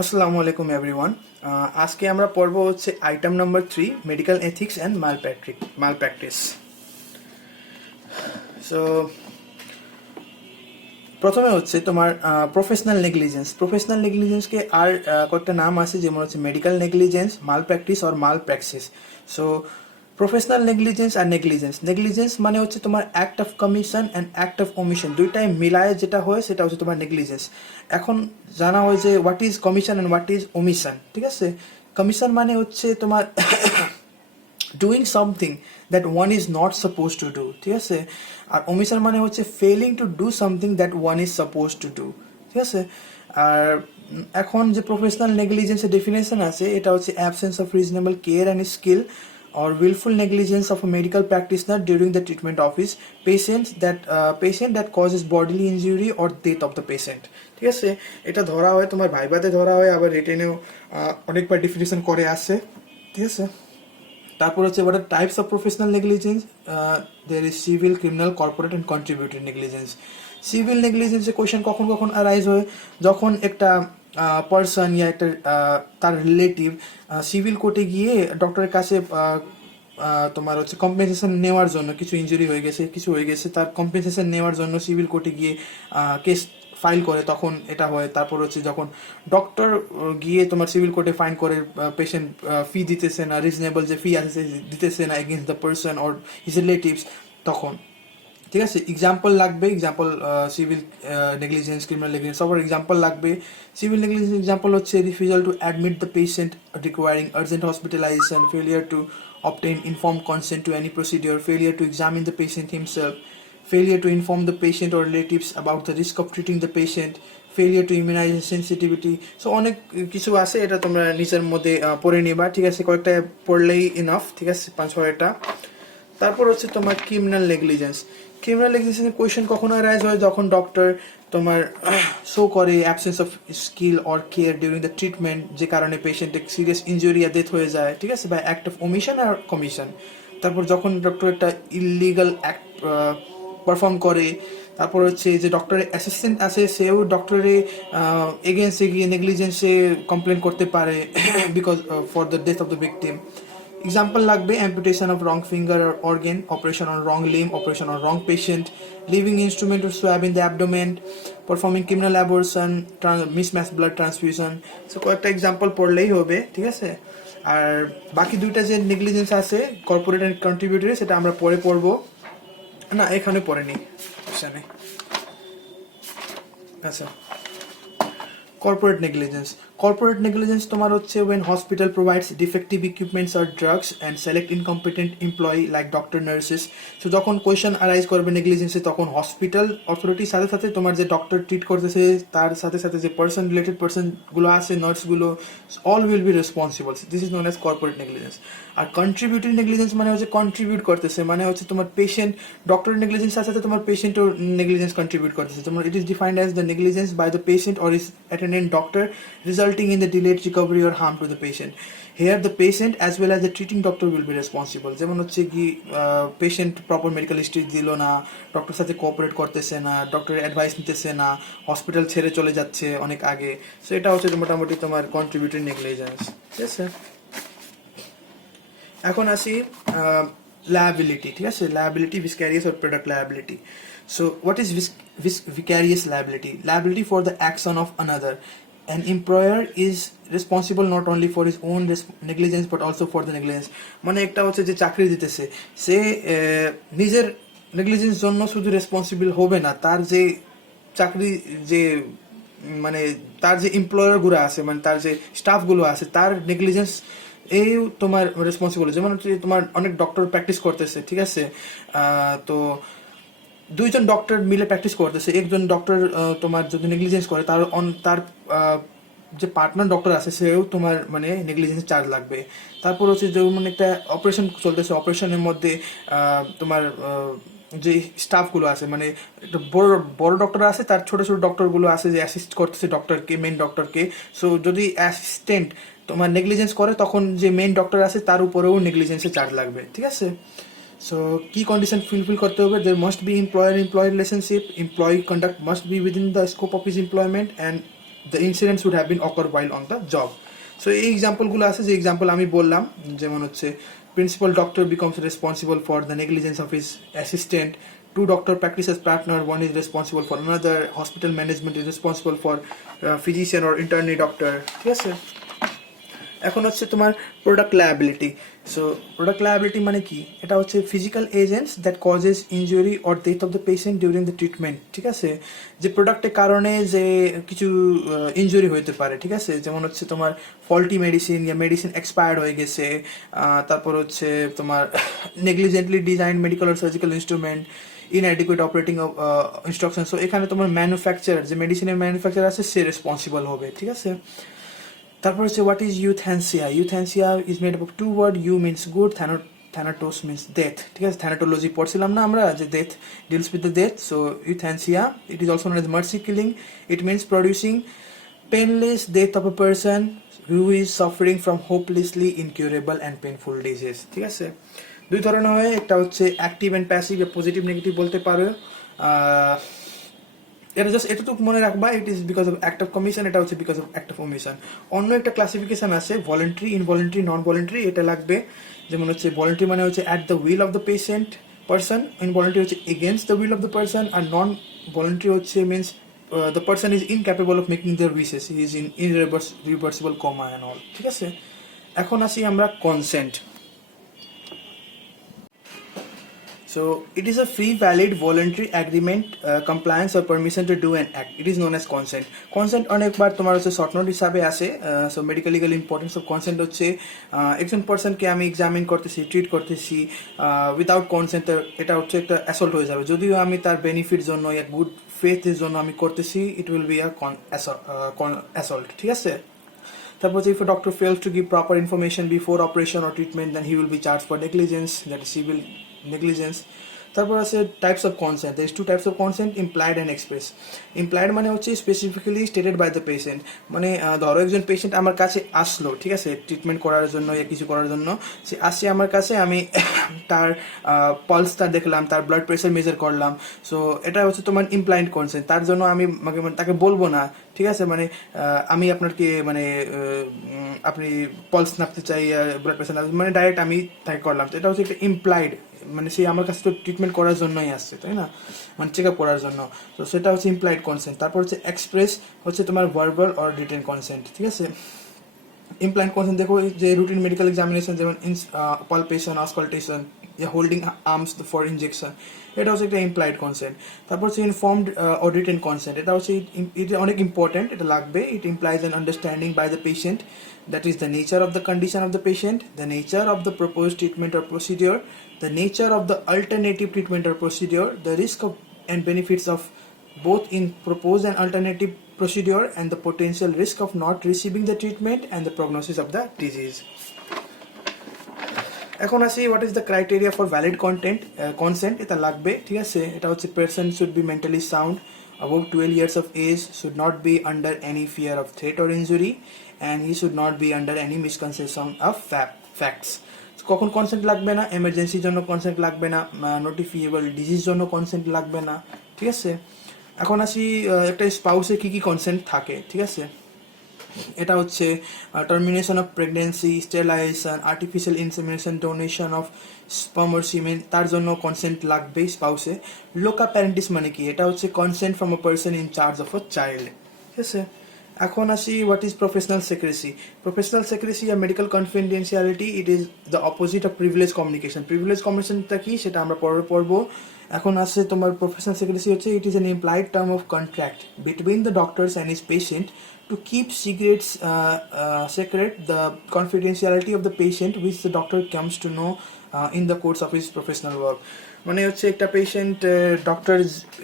আসসালামু আলাইকুম এভরিওয়ান। আজকে আমরা পড়ব হচ্ছে item number 3, medical ethics and malpractice. So প্রথমে হচ্ছে তোমার প্রফেশনাল নেগলিজেন্সকে আর কয়েকটা নাম আছে, যেমন হচ্ছে মেডিকেল নেগলিজেন্স, মালপ্র্যাকটিস আর মালপ্র্যাকসিস। সো প্রফেশনাল নেগলিজেন্স মানে হচ্ছে তোমার act of commission and act of ওমিশন, দুইটাই মিলায় যেটা হয় সেটা হচ্ছে তোমার নেগলিজেন্স। এখন জানা হয় যে what is commission and what is ওমিশন, ঠিক আছে? কমিশন মানে হচ্ছে তোমার doing something that one is not suppose to do, ঠিক আছে? আর ওমিশন মানে হচ্ছে failing to do something that one is suppose to do, ঠিক আছে? আর এখন যে প্রফেশনাল নেগলিজেন্সের ডেফিনেশন আছে, এটা হচ্ছে absence of reasonable care and skill or willful negligence of a medical practitioner during the treatment of his patient that causes bodily injury or death of the patient, ঠিক আছে? এটা ধরা হয় তোমার ভাইবাতে ধরা হয়, আবার রিটেনেও অনেকবার ডেফিনেশন করে আসে, ঠিক আছে? তারপর হচ্ছে what are types of professional negligence. There is civil, criminal, corporate and contributory negligence. Civil নেগলিজেন্সের কোয়েশ্চেন কখন কখন অ্যারাইজ হয়, যখন একটা পার্সন ইয়া একটা তার রিলেটিভ সিভিল কোর্টে গিয়ে ডক্টরের কাছে তোমার হচ্ছে কম্পেনসেশন নেওয়ার জন্য, কিছু ইনজুরি হয়ে গেছে, কিছু হয়ে গেছে, তার কম্পেনসেশন নেওয়ার জন্য সিভিল কোর্টে গিয়ে কেস ফাইল করে, তখন এটা হয়। তারপর হচ্ছে যখন ডক্টর গিয়ে তোমার সিভিল কোর্টে ফাইন করে পেশেন্ট ফি দিতেছে না, রিজনেবল যে ফি আছে দিতেছে না against the person or his relatives, তখন, ঠিক আছে? এক্সাম্পল লাগবে, সিভিল নেগলিজেন্স, ক্রিমিনাল নেগলিজেন্স, সবার এক্সাম্পল লাগবে। সিভিল নেগলিজেন্স এক্সাম্পল হচ্ছে refusal to admit the patient recurring urgent hospitalisation, failure two obtain informed consent to any procedure, failure to examine the patient himself, failure to inform the patient or relatives about the risk of treating the patient, failure to immunize sensitivity. So অনেক কিছু আছে, এটা তোমরা নিজের মধ্যে পড়ে নিবা, ঠিক আছে? কয়েকটা পড়লেই ইনাফ, ঠিক আছে? 5-6টা। তারপর হচ্ছে তোমার ক্রিমিনাল নেগলিজেন্সের কোয়েশ্চেন কখনো রাইজ হয় যখন ডক্টর তোমার শো করে absence of skill or care during the treatment, যে কারণে পেশেন্টের সিরিয়াস ইনজুরি আর ডেথ হয়ে যায়, ঠিক আছে? বাই অ্যাক্ট অফ ওমিশন আর কমিশন। তারপর যখন ডক্টর একটা ইললিগাল অ্যাক্ট পারফর্ম করে। তারপর হচ্ছে যে ডক্টরের অ্যাসিস্ট্যান্ট আছে, সেও ডক্টরের এগেনস্টে গিয়ে নেগলিজেন্সে কমপ্লেন করতে পারে because for the death of the victim. Example লাগবে amputation of wrong finger or organ, operation on wrong limb, operation on wrong patient, leaving instrument or swab in the abdomen, performing criminal abortion, mismatched blood transfusion. So কয়েকটা example পড়লেই হবে, ঠিক আছে? আর বাকি দুইটা যে negligence আছে, কর্পোরেট অ্যান্ড কন্ট্রিবিউটরি, সেটা আমরা পরে পড়বো না, এখানে পড়ে নি, আচ্ছা। Corporate negligence তোমার হচ্ছে when hospital provides defective equipments or drugs and select incompetent employee like doctor, nurses. So যখন কোয়েশ্চেন আরাইজ করবে নেগলিজেন্সে, তখন হসপিটাল অথরিটির সাথে সাথে তোমার যে ডক্টর ট্রিট করতেছে তার সাথে সাথে যে রিলেটেড পার্সনগুলো আছে, নার্সগুলো, all will be responsible. This is known as corporate negligence. আর কন্ট্রিবিউটরি নেগলিজেন্স মানে হচ্ছে কন্ট্রিবিউট করতেছে, মানে হচ্ছে তোমার পেশেন্ট, ডক্টরের নেগলিজেন্স সাথে সাথে তোমার পেশেন্টও নেগলিজেন্স কন্ট্রিবিউট করতেছে। তোমার it is defined as the negligence by the patient or his attendant doctor resulting in the delayed recovery or harm to the patient. Here the patient as well as the treating doctor will be responsible. যেমন হচ্ছে কি patient proper medical history দিল না, doctor সাথে cooperate করতেছে না, ডক্টরের advice নিতেছে না, হসপিটাল ছেড়ে চলে যাচ্ছে অনেক আগে। সো এটা হচ্ছে মোটামুটি তোমার কন্ট্রিবিউটরি নেগলিজেন্স, ঠিক আছে? এখন আসি লায়াবিলিটি, ঠিক আছে? Liability, vicarious or product liability. So what is vicarious liability? Liability for the action of another. An employer is responsible not only for his own negligence but also for the negligence. মানে একটা হচ্ছে যে চাকরি দিতেছে, সে নিজের negligence জন্য শুধু responsible হবে না, তার যে চাকরি যে মানে তার যে এমপ্লয়ারগুলো আছে, মানে তার যে স্টাফগুলো আছে, তার নেগলিজেন্স এই তোমার রেসপন্সিবল। যেমন হচ্ছে তোমার অনেক ডক্টর প্র্যাকটিস করতেছে, ঠিক আছে? তো দুইজন ডক্টর মিলে প্র্যাকটিস করতেছে, একজন ডক্টর তোমার যদি নেগলিজেন্স করে, তার যে পার্টনার ডক্টর আছে সেও তোমার মানে নেগলিজেন্স চার্জ লাগবে। তারপর হচ্ছে যেমন একটা অপারেশন চলতেছে, অপারেশনের মধ্যে তোমার যে স্টাফগুলো আছে, মানে একটা বড় বড় ডক্টর আছে, তার ছোট ছোট ডক্টরগুলো আছে যে অ্যাসিস্ট করতেছে ডক্টরকে, মেন ডক্টরকে। সো যদি অ্যাসিস্ট্যান্ট তোমার নেগলিজেন্স করে, তখন যে মেন ডক্টর আছে তার উপরেও নেগলিজেন্সের চার্জ লাগবে, ঠিক আছে? সো কি কন্ডিশন ফুলফিল করতে হবে? there must be employer-employee relationship, employee conduct must be within the scope of his employment, and the incidents would have been occurred while on the job. So এই এক্সাম্পলগুলো আছে, যে example আমি বললাম, যেমন হচ্ছে principal doctor becomes responsible for the negligence of his assistant, two doctor practice as partner, one is responsible for another, hospital management is responsible for physician or internee doctor, ঠিক আছে। এখন হচ্ছে তোমার product liability. So product liability মানে কি, এটা হচ্ছে physical agents that causes injury or death of the patient during the treatment, ঠিক আছে, যে প্রোডাক্টের কারণে যে কিছু ইনজুরি হতে পারে, ঠিক আছে, যেমন হচ্ছে তোমার ফল্টি মেডিসিন, ইয়া মেডিসিন এক্সপায়ার্ড হয়ে গেছে, তারপর হচ্ছে তোমার নেগলিজেন্টলি ডিজাইন মেডিকেল আর surgical instrument, inadequate operating of instruction। So এখানে তোমার ম্যানুফ্যাকচারার, যে মেডিসিনের ম্যানুফ্যাকচারার আছে, সে রেসপন্সিবল হবে, ঠিক আছে। তারপর হচ্ছে what is euthanasia. Euthanasia is made up of two word, eu means good, thanatos means death, ঠিক আছে, থ্যানাটোলজি পড়ছিলাম না আমরা, যে death deals with the death. So euthanasia, it is also known as mercy killing, it means producing painless death of a person who is suffering from hopelessly incurable and painful disease, ঠিক আছে। দুই ধরনের হয়, একটা হচ্ছে active and passive, positive negative বলতে পারো। এটা জাস্ট এতটুকু মনে রাখবা, it is because of act of commission, এটা হচ্ছে বিকজ অফ অ্যাক্ট অফ ওমিশন। অন্য একটা ক্লাসিফিকেশন আছে ভলেন্টারি, ইনভলেন্টারি, নন ভলেন্টারি, এটা লাগবে। যেমন হচ্ছে ভলেন্টারি মানে হচ্ছে at the will of the patient person, involuntary হচ্ছে against the will of the person, আর নন ভলেন্টারি হচ্ছে means the person is incapable of making their wishes, he is in irreversible coma and all, ঠিক আছে। এখন আসি আমরা consent. So it is a free, valid, voluntary agreement, compliance or permission to do an act. It is known as consent. Consent অনেকবার তোমার হচ্ছে short note হিসাবে আসে। So medical legal importance of consent হচ্ছে একজন পার্সনকে আমি এক্সামিন করতেছি, treat করতেছি, উইদাউট কনসেন্ট, এটা হচ্ছে একটা অ্যাসল্ট হয়ে যাবে। যদিও আমি তার বেনিফিট জন্য, এক গুড ফেথের জন্য আমি করতেছি, it will be a assault, ঠিক আছে। তারপর if a doctor fails to give proper information before operation or treatment, then he will be charged for negligence, that is civil negligence. তারপর আছে types of consent. there is two types of consent, implied and express. implied মানে হচ্ছে specifically stated by the patient, মানে ধরো একজন patient আমার কাছে আসলো, ঠিক আছে, ট্রিটমেন্ট করার জন্য ইয়া কিছু করার জন্য, সে আসছে আমার কাছে, আমি তার পালসটা দেখলাম, তার ব্লাড প্রেশার মেজার করলাম। সো এটা হচ্ছে তোমার ইমপ্লাইড কনসেন্ট। তার জন্য আমি তাকে বলবো না, ঠিক আছে, মানে আমি আপনাকে মানে আপনি পালস নাপতে চাই, ব্লাড প্রেশার নাপতে, মানে ডাইরেক্ট আমি তাকে করলাম। তো এটা হচ্ছে একটা ইমপ্লাইড, মানে সে আমার কাছে তো ট্রিটমেন্ট করার জন্যই আসছে, তাই না, মানে চেক আপ করার জন্য। তো সেটা হচ্ছে ইমপ্লাইড কনসেন্ট। তারপর হচ্ছে এক্সপ্রেস, হচ্ছে তোমার ভার্বাল অর রিটেন কনসেন্ট, ঠিক আছে। ইমপ্লাইড কনসেন্ট দেখো, যে রুটিন মেডিকেল এক্সামিনেশন, যেমন palpation, auscultation, holding arms for injection, এটা হচ্ছে একটা ইমপ্লাইড কনসেন্ট। তারপর হচ্ছে ইনফর্মড অর রিটেন কনসেন্ট, এটা হচ্ছে এটা অনেক ইম্পর্টেন্ট, এটা লাগবে। It implies an understanding by the patient, that is the nature of the condition of the patient, the nature of the proposed treatment or procedure, the nature of the alternative treatment or procedure, the risk of and benefits of both in proposed and alternative procedure, and the potential risk of not receiving the treatment, and the prognosis of the disease. এখন আসি what is the criteria for valid consent, এটা লাগবে, ঠিক আছে। এটা হচ্ছে person should be mentally sound, above 12 years of age, should not be under any fear of threat or injury, and he should not be under any misconception of facts. কখন consent লাগবে না, এমার্জেন্সির জন্য কনসেন্ট লাগবে না, নোটিফিয়েবল disease জন্য consent লাগবে না, ঠিক আছে। এখন আসি একটা স্পাউসে কি কি কনসেন্ট থাকে, ঠিক আছে। এটা হচ্ছে termination of pregnancy, sterilisation, artificial insemination, donation of sperm or semen, তার জন্য কনসেন্ট লাগবে স্পাউসে। লোকা প্যারেন্টিস মানে কি, এটা হচ্ছে consent from a person in charge of a child, ঠিক আছে। এখন আসি what is professional secrecy. Professional secrecy আর medical confidentiality, it is the opposite of privilege communication. Privilege কমিউনিকেশনটা কি, সেটা আমরা পরে পড়বো। এখন আসছে তোমার প্রফেশনাল সেক্রেসি হচ্ছে, it is an implied term of contract between the doctors and his patient to keep secrets secret the confidentiality of the patient which the doctor comes to know in the course of his professional work. মানে হচ্ছে একটা patient doctor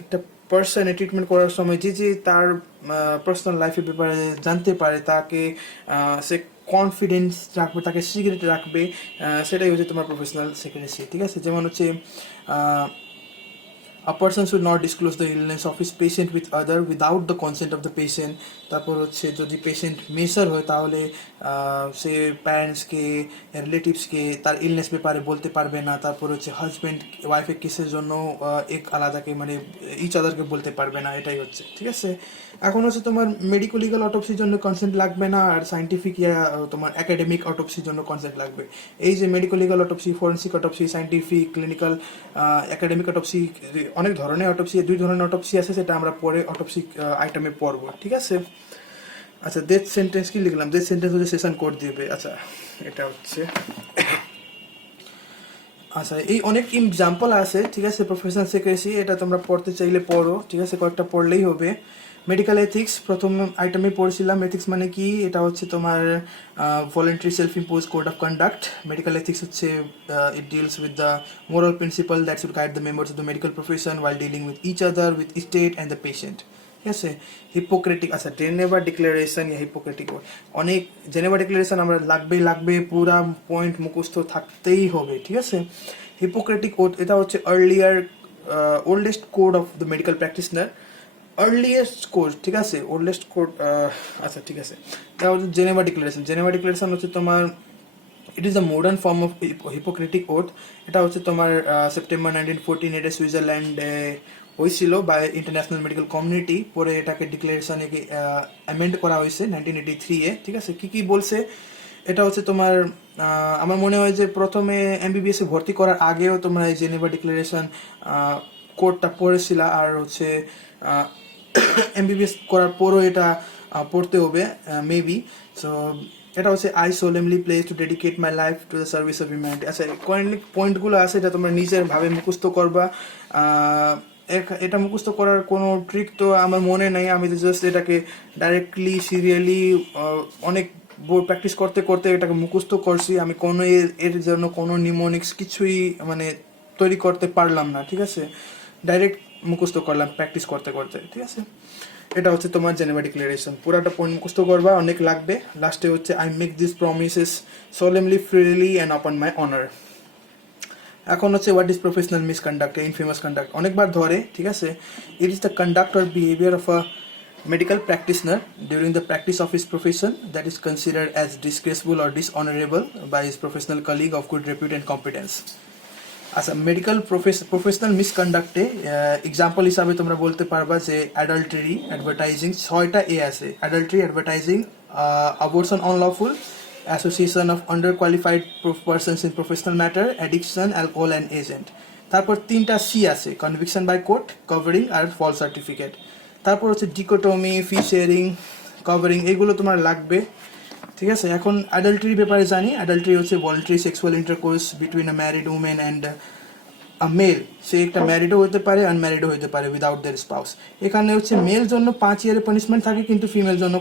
একটা পার্সনে treatment করার সময় যে যে তার personal লাইফের ব্যাপারে জানতে পারে, তাকে সে কনফিডেন্স রাখবে, তাকে সিক্রেট রাখবে, সেটাই হচ্ছে তোমার প্রফেশনাল সেক্রেসি, ঠিক আছে। যেমন হচ্ছে A person should not disclose the illness of his patient with other without the consent of the patient. তারপর হচ্ছে যদি পেশেন্ট মেসার হয় তাহলে সে প্যারেন্টসকে, রিলেটিভসকে তার ইলনেস ব্যাপারে বলতে পারবে না। তারপর হচ্ছে হাজব্যান্ড ওয়াইফের কেসের জন্য এক আলাদাকে মানে ইচ আদারকে বলতে পারবে না, এটাই হচ্ছে, ঠিক আছে। এখন হচ্ছে তোমার মেডিকো লিগাল অটোপসির জন্য কনসেন্ট লাগবে না, আর সাইন্টিফিক তোমার একাডেমিক অটোপসির জন্য কনসেন্ট লাগবে। এই যে medico legal autopsy, forensic autopsy, scientific, clinical, academic autopsy, অনেক ধরনের অটোপসি, 2 ধরনের অটোপসি আছে, সেটা আমরা পরে অটোপসি আইটেমে পড়বো, ঠিক আছে। আচ্ছা, ডেথ সেন্টেন্স কি লিখলাম? ডেথ সেন্টেন্স হচ্ছে সেশন কোড দিবে। আচ্ছা, এটা হচ্ছে আচ্ছা, এই অনেক এক্সাম্পল আছে, ঠিক আছে। প্রফেশনাল সিক্রেসি এটা তোমরা পড়তে চাইলে পড়ো, ঠিক আছে, কয়েকটা পড়লেই হবে। মেডিকেল এথিক্স প্রথম আইটেমে পড়েছিলাম। এথিক্স মানে কি? এটা হচ্ছে তোমার voluntary self impose code of conduct. Medical ethics হচ্ছে it deals with the moral principle that should guide the members of the medical profession while dealing with each other, with state and the patient, ঠিক আছে। Hypocritic, আচ্ছা, Geneva declaration ইয়া hypocritic, অনেক Geneva declaration আমরা লাগবে, পুরা point মুখস্থ থাকতেই হবে, ঠিক আছে। হিপোক্রেটিক ওথ এটা হচ্ছে oldest code of the medical practitioner, earliest code, ঠিক আছে, ওল্ডেস্ট কোড। আচ্ছা, ঠিক আছে, এটা হচ্ছে জেনেভা ডিক্লারেশন। জেনেভা ডিক্লারেশন হচ্ছে তোমার it is the modern form of Hippocratic oath. এটা হচ্ছে তোমার সেপ্টেম্বর 1914 এটা সুইজারল্যান্ডে হয়েছিল বাই ইন্টারন্যাশনাল মেডিকেল কমিউনিটি। পরে এটাকে ডিক্লারেশনে অ্যামেন্ড করা হয়েছে 1983-এ, ঠিক আছে। কি বলছে? এটা হচ্ছে তোমার আমার মনে হয় যে প্রথমে এমবিবিএস এ ভর্তি করার আগেও তোমরা এই জেনেভা ডিক্লারেশন কোডটা পড়েছিল, আর হচ্ছে এমবিবিএস করার পরও এটা পড়তে হবে মেবি। সো এটা হচ্ছে I solemnly pledge to dedicate my life to the service of humanity. আচ্ছা, পয়েন্টগুলো আছে, এটা তোমরা নিজের ভাবে মুখস্থ করবা। এটা মুখস্থ করার কোনো ট্রিক তো আমার মনে নেই, আমি তো জাস্ট এটাকে ডাইরেক্টলি সিরিয়ালি অনেক প্র্যাকটিস করতে করতে এটাকে মুখস্থ করছি। আমি কোনো এর জন্য কোনো নিমোনিক্স কিছুই মানে তৈরি করতে পারলাম না, ঠিক আছে। ডাইরেক্ট মুখস্থ করলাম প্র্যাকটিস করতে করতে, ঠিক আছে। এটা হচ্ছে তোমার জেনেভা ডিক্লারেশন, পুরাটা পয়েন্ট মুখস্থ করবা, অনেক লাগবে। লাস্টে হচ্ছে I make this promises সোলেমলি freely and আপন মাই অনার। এখন হচ্ছে what is professional misconduct, infamous conduct, অনেকবার ধরে, ঠিক আছে। ইট is the conduct or behaviour of a medical practitioner during the practice of his profession that is considered as disgraceful or dishonorable by his professional colleague of good repute and competence. আচ্ছা, medical professional মিসকন্ডাক্টে example হিসাবে তোমরা বলতে পারবা যে adultery, advertising, 6টা এ আছে। Adultery, advertising, abortion unlawful, association of underqualified persons in professional matter, addiction, alcohol and agent. তারপর 3টা সি আছে, কনভিকশন বাই কোর্ট, কভারিং আর ফলস সার্টিফিকেট। তারপর হচ্ছে ডিকোটমি, ফি শেয়ারিং, কভারিং, এগুলো তোমার লাগবে, ঠিক আছে। এখন অ্যাডাল্টারি ব্যাপারে জানি। অ্যাডাল্টারি হচ্ছে voluntary sexual intercourse between a married women and a male. সে একটা ম্যারিডও হতে পারে, আনম্যারিডও হতে পারে উইদাউট দেয়ার স্পাউস। এখানে হচ্ছে মেল জন্য 5 ইয়ারের পানিশমেন্ট থাকে, কিন্তু ফিমেল জন্য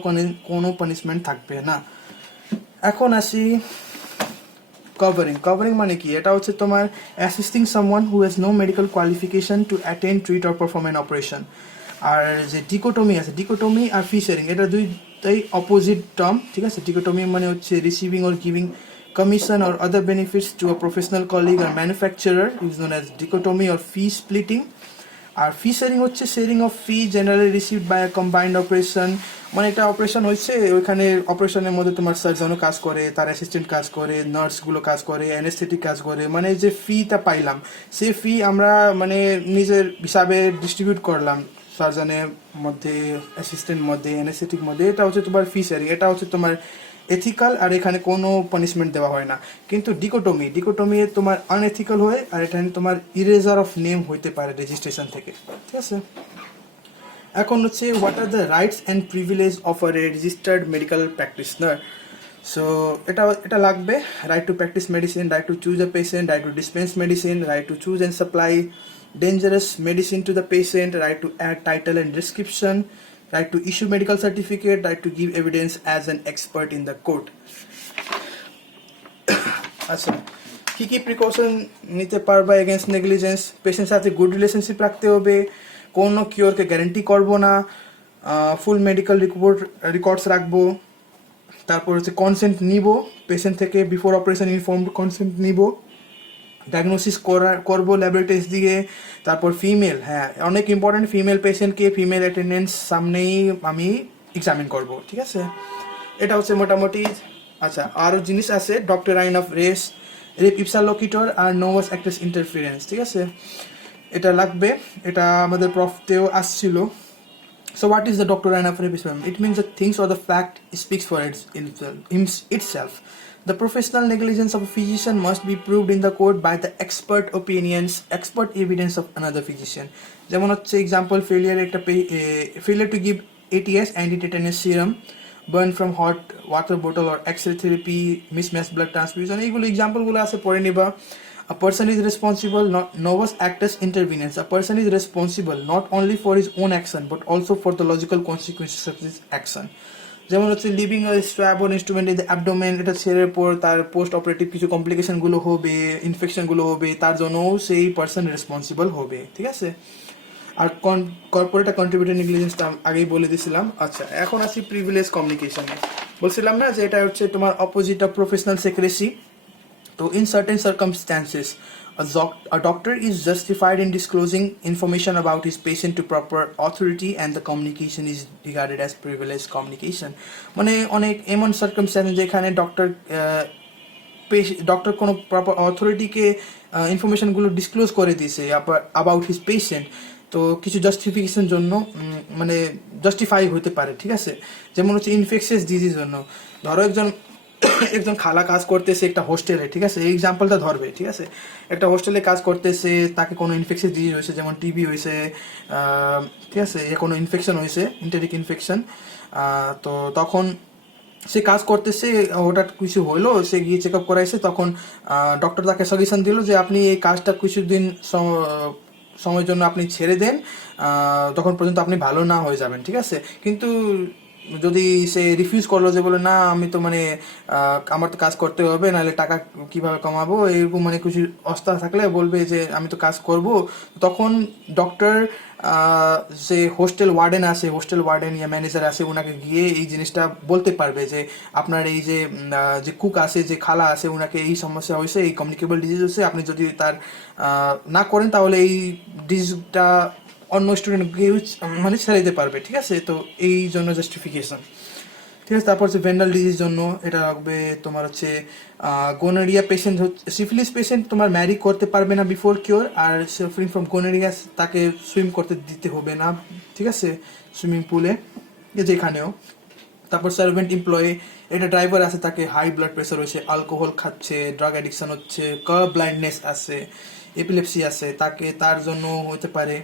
কোনো পানিশমেন্ট থাকবে না। এখন আসি কভারিং। কভারিং মানে কি? এটা হচ্ছে তোমার assisting someone who has no medical qualification to attend, treat or perform an operation. আর যে ডিকোটমি আছে, ডিকোটমি আর ফি শেয়ারিং, এটা দুইটাই অপোজিট টার্ম, ঠিক আছে। ডিকোটমি মানে হচ্ছে receiving or giving commission or other benefits to a professional colleague or manufacturer is known as dichotomy or fee splitting. আর ফি শেয়ারিং হচ্ছে sharing of fee generally received by a combined operation. মানে একটা operation হচ্ছে, ওইখানে অপারেশনের মধ্যে তোমার সার্জনও কাজ করে, তার অ্যাসিস্ট্যান্ট কাজ করে, নার্সগুলো কাজ করে, অ্যানেস্থেটিক কাজ করে, মানে যে ফিটা পাইলাম সেই ফি আমরা মানে নিজের হিসাবে ডিস্ট্রিবিউট করলাম সার্জনের মধ্যে, অ্যাসিস্ট্যান্ট মধ্যে, অ্যানেস্থেটিক মধ্যে। এটা হচ্ছে তোমার ফি শেয়ারিং, এটা হচ্ছে তোমার এথিক্যাল, আর এখানে কোনো পানিশমেন্ট দেওয়া হয় না। কিন্তু ডিকোটমি তোমার আনএথিক্যাল হয়, আর এখানে তোমার ইরেজার অফ নেম হইতে পারে রেজিস্ট্রেশন থেকে, ঠিক আছে। এখন হচ্ছে what are the rights and privilege of a registered medical practitioner. So এটা লাগবে। Right two practice medicine, right to choose a patient, right two dispense medicine, right to choose and supply dangerous medicine to the patient, right to add title and description, right to issue medical certificate, right to give evidence as an expert in the court. আচ্ছা, কি precaution নিতে পারবা against negligence? Patient সাথে good relationship রাখতে হবে, কোনো কিওরকে guarantee করবো না, ফুল মেডিকেল রেকর্ডস রাখবো, তারপর হচ্ছে কনসেন্ট নিব পেশেন্ট থেকে, বিফোর অপারেশন ইনফর্মড কনসেন্ট নিব, ডায়াগনোসিস করবো ল্যাবরেটরি টেস্ট দিয়ে। তারপর ফিমেল, হ্যাঁ অনেক ইম্পর্টেন্ট, ফিমেল পেশেন্টকে ফিমেল অ্যাটেন্ডেন্স সামনেই আমি এক্সামিন করব, ঠিক আছে। এটা হচ্ছে মোটামুটি। আচ্ছা, আরও জিনিস আছে, doctrine of res, res ipsa loquitur আর নোভাস অ্যাক্টাস ইন্টারফিয়ারেন্স, ঠিক আছে, এটা লাগবে, এটা আমাদের প্রফতেও আসছিল। So what is the doctrine of rapism? It means that things or the fact speaks for itself. The professional negligence of a physician must be proved in the court by the expert opinions, expert evidence of another physician. যেমন হচ্ছে example, failure to give ATS anti-tetanus serum, burn from hot water bottle or X-ray therapy, mismatched blood transfusion, এইগুলো এক্সাম্পলগুলো আছে, পড়ে নিবা। A person is responsible, not novus actus intervenens. A person is responsible not only for his own action but also for the logical consequences of his action. যেমন হচ্ছে living strap on instrument in the abdomen, এটা ছেড়ে পর তার post operative কিছু কমপ্লিকেশনগুলো হবে, ইনফেকশনগুলো হবে, তার জন্যও সেই পার্সন রেসপন্সিবল হবে, ঠিক আছে। আর কর্পোরেট কন্ট্রিবিউটর নেগলিজেন্সটা আগেই বলে দিয়েছিলাম। আচ্ছা, এখন আসি প্রিভিলেজ কমিউনিকেশনে। বলছিলাম না যে এটা হচ্ছে তোমার opposite of professional secrecy. So, in certain circumstances, a doctor is justified in disclosing information about his patient to proper authority, and the communication is regarded as privileged communication. মানে অনেক এমন সার্কামস্ট্যান্স যেখানে ডক্টর কোনো proper অথরিটিকে ইনফরমেশনগুলো disclose করে দিয়েছে about his patient, তো কিছু জাস্টিফিকেশন জন্য মানে জাস্টিফাই হতে পারে, ঠিক আছে। যেমন হচ্ছে ইনফেকশিয়াস ডিজিজ জন্য, ধরো একজন খালা কাজ করতেছে একটা হোস্টেলে, ঠিক আছে, এই এক্সাম্পলটা ধরবে, ঠিক আছে। একটা হোস্টেলে কাজ করতেছে, তাকে কোনো ইনফেকশিয়াস ডিজিজ হয়েছে, যেমন টিবি হয়েছে, ঠিক আছে, কোনো ইনফেকশন হয়েছে, এন্টেরিক ইনফেকশন, তো তখন সে কাজ করতেছে, ওটা কিছু হলো, সে গিয়ে চেক আপ করাইছে, তখন ডক্টর তাকে সাজেশন দিল যে আপনি এই কাজটা কিছুদিন সময়ের জন্য আপনি ছেড়ে দেন, তখন পর্যন্ত আপনি ভালো না হয়ে যাবেন, ঠিক আছে। কিন্তু যদি সে রিফিউজ করলো, যে বলে না আমি তো মানে আমার তো কাজ করতে হবে, নাহলে টাকা কিভাবে কমাবো, এরকম মানে কিছু অবস্থা থাকলে বলবে যে আমি তো কাজ করব, তখন ডক্টর যে হোস্টেল ওয়ার্ডেন ইয়া ম্যানেজার আছে, ওনাকে গিয়ে এই জিনিসটা বলতে পারবে যে আপনার এই যে কুক আছে, যে খালা আছে, ওনাকে এই সমস্যা হয়েছে, এই কমিউনিকেবল ডিজিজ হয়েছে, আপনি যদি তার না করেন তাহলে এই ডিজিজটা অন্য স্টুডেন্টকে মানে ছেড়ে দিতে পারবে, ঠিক আছে। তো এই জন্য জাস্টিফিকেশন, ঠিক আছে। তারপর হচ্ছে ভেন্ডাল ডিজিজ জন্য এটা রাখবে তোমার হচ্ছে গোনোরিয়া পেশেন্ট, হচ্ছে সিফিলিস পেশেন্ট তোমার ম্যারি করতে পারবে না before cure, are suffering from গোনোরিয়া তাকে সুইম করতে দিতে হবে না, ঠিক আছে, সুইমিং পুলে যেখানেও। তারপর সার্ভেন্ট এমপ্লয়ি, এটা ড্রাইভার আছে, তাকে হাই ব্লাড প্রেশার হয়েছে, অ্যালকোহল খাচ্ছে, ড্রাগ অ্যাডিকশন হচ্ছে, কার ব্লাইন্ডনেস আছে, এপিলেপসি আছে, তার জন্য হতে পারে।